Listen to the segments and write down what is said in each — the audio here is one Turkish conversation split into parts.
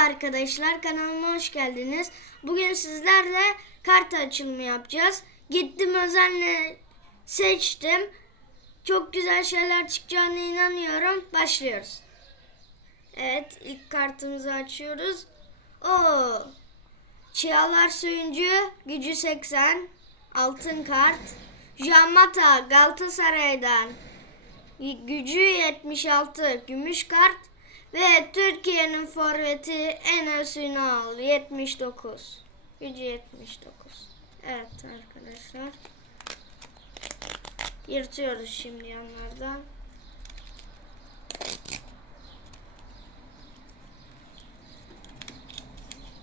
arkadaşlar kanalıma hoş geldiniz. Bugün sizlerle kart açılımı yapacağız. Gittim özenle seçtim. Çok güzel şeyler çıkacağına inanıyorum. Başlıyoruz. Evet ilk kartımızı açıyoruz. Oo. Çağlar Söyüncü gücü 80 altın kart. Jamata Galatasaray'dan gücü 76 gümüş kart ve Türkiye'nin forveti Enes Ünal 79 gücü 79 evet arkadaşlar. Yırtıyoruz şimdi yanlardan.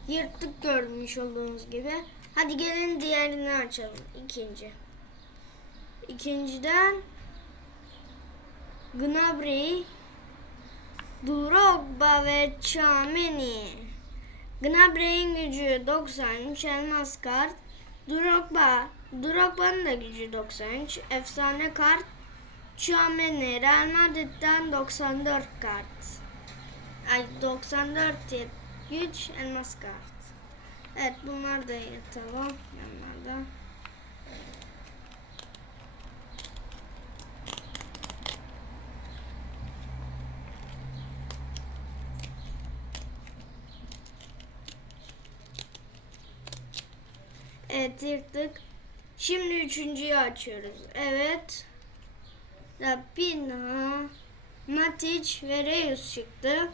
Yırttık görmüş olduğunuz gibi. Hadi gelin diğerini açalım. İkinci. İkinciden Gnabry, Drogba ve Chameni. Gnabry'in gücü 93 elmas kart. Drogba, Drogba'nın da gücü 93 efsane kart. Chameni Real Madrid'den 94 kart. Ay 94 ye- güç elmas kart. Evet bunlar da yatalım yanlarda. Evet yırttık. Şimdi üçüncüyü açıyoruz. Evet. Rapina, Matic ve Reus çıktı.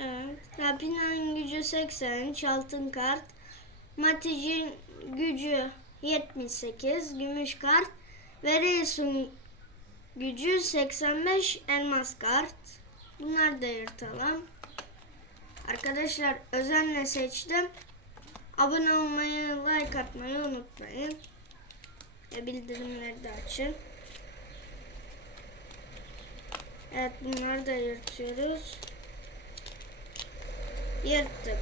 Evet. Rapina'nın gücü 83 altın kart. Matic'in gücü 78 gümüş kart. Ve Reus'un gücü 85 elmas kart. Bunları da yırtalım. Arkadaşlar özenle seçtim. Abone olmayı, like atmayı unutmayın. Ve bildirimleri de açın. Evet bunları da yırtıyoruz. Yırttık.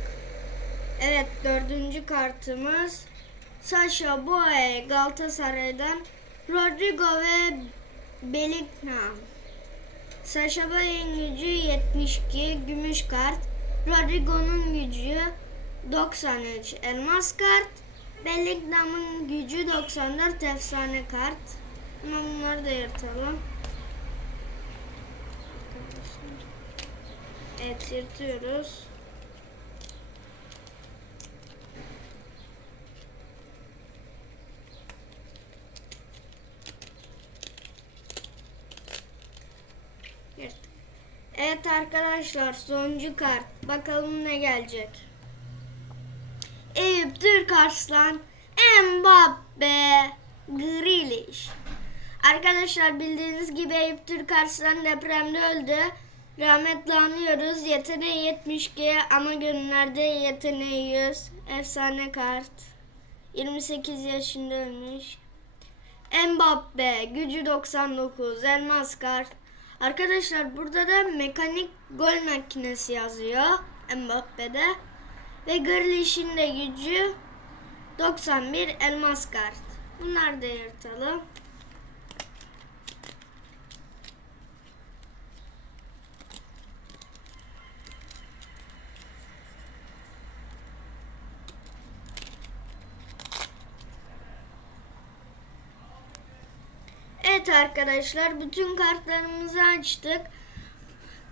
Evet dördüncü kartımız Sasha Boye Galatasaray'dan Rodrigo ve Bellingham. Sasha Boye'nin gücü 72 gümüş kart. Rodrigo'nun gücü 93 elmas kart. Bellingham'ın gücü 94 efsane kart. Ama bunları da yırtalım. Evet yırtıyoruz. Evet arkadaşlar sonuncu kart. Bakalım ne gelecek. Eyüp Türk Arslan, Mbappe, Grealish. Arkadaşlar bildiğiniz gibi Eyüp Türk Arslan depremde öldü. Rahmetli anıyoruz. Yeteneği 72 ama gönüllerde yeteneği 100. Efsane kart. 28 yaşında ölmüş. Mbappe gücü 99 elmas kart. Arkadaşlar burada da mekanik gol makinesi yazıyor Mbappe'de. Ve Grealish'in de gücü 91 elmas kart. Bunları da yırtalım. Evet arkadaşlar bütün kartlarımızı açtık.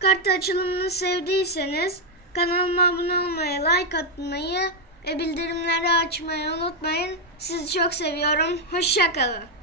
Kart açılımını sevdiyseniz kanalıma abone olmayı, like atmayı ve bildirimleri açmayı unutmayın. Sizi çok seviyorum. Hoşçakalın.